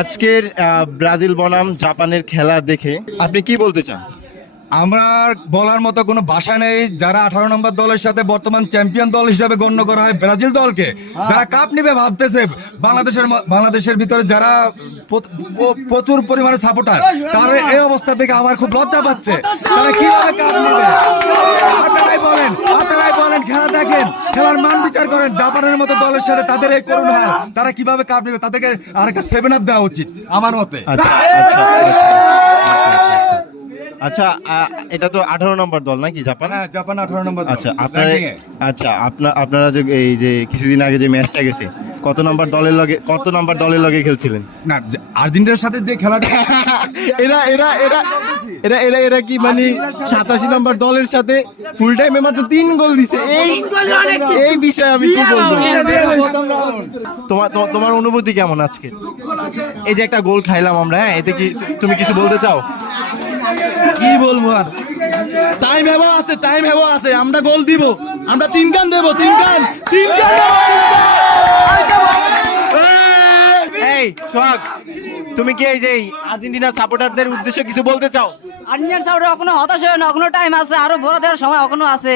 আজকের ব্রাজিল বনাম জাপানের খেলা দেখে আপনি কি বলতে চান? আমার বলার মতো কোনো ভাষা নেই। যারা 18 নম্বর দলের সাথে বর্তমান চ্যাম্পিয়ন দল হিসেবে গণ্য করা হয় ব্রাজিল দলকে, যারা কাপ নিবে ভাবতেছে, বাংলাদেশের ভিতরে যারা প্রচুর পরিমাণে সাপোর্টার, তার এই অবস্থা থেকে আমার খুব লজ্জা পাচ্ছে। তারা কিভাবে কাপ নিবে? আপনারাই বলেন, খেলা দেখেন, খেলার মান বিচার করেন। জাপানের মতো দলের সাথে তাদের এই করুণ হাল, তারা কিভাবে কাপ নিবে? তাদেরকে আরেকটা 7 আপ দেওয়া উচিত আমার মতে। আচ্ছা আচ্ছা, এটা তো 18 নম্বর দল নাকি জাপান? হ্যাঁ, জাপান 18 নম্বর দল। আচ্ছা আপনারা ranking এ। আপনারা যে এই যে কিছুদিন আগে যে ম্যাচটা গেছে, কত নম্বর দলের লগে খেলছিলেন? না, আর্জেন্টিনার সাথে যে খেলাটা এরা এরা এরা এরা এরা এরা কি মানে 87 নম্বর দলের সাথে ফুল টাইমে মাত্র 3 গোল দিছে। এই বিষয়ে আমি কি বলবো? তোমার অনুভূতি কেমন আজকে? এই যে একটা গোল খাইলাম আমরা, হ্যাঁ, এতে কি তুমি কিছু বলতে চাও? কি বলবো আর, টাইম হেবো আছে, আমরা গোল দিব, আমরা 3 গান দেবো, 3 গান। এই সোহাগ, তুমি কি এই যে আর্জেন্টিনার সাপোর্টারদের উদ্দেশ্যে কিছু বলতে চাও? আর্জেন্টিনার সাপোর্টার এখনো হতাশ হয় না, এখনো টাইম আছে, আরো বড় দেওয়ার সময় এখনো আছে।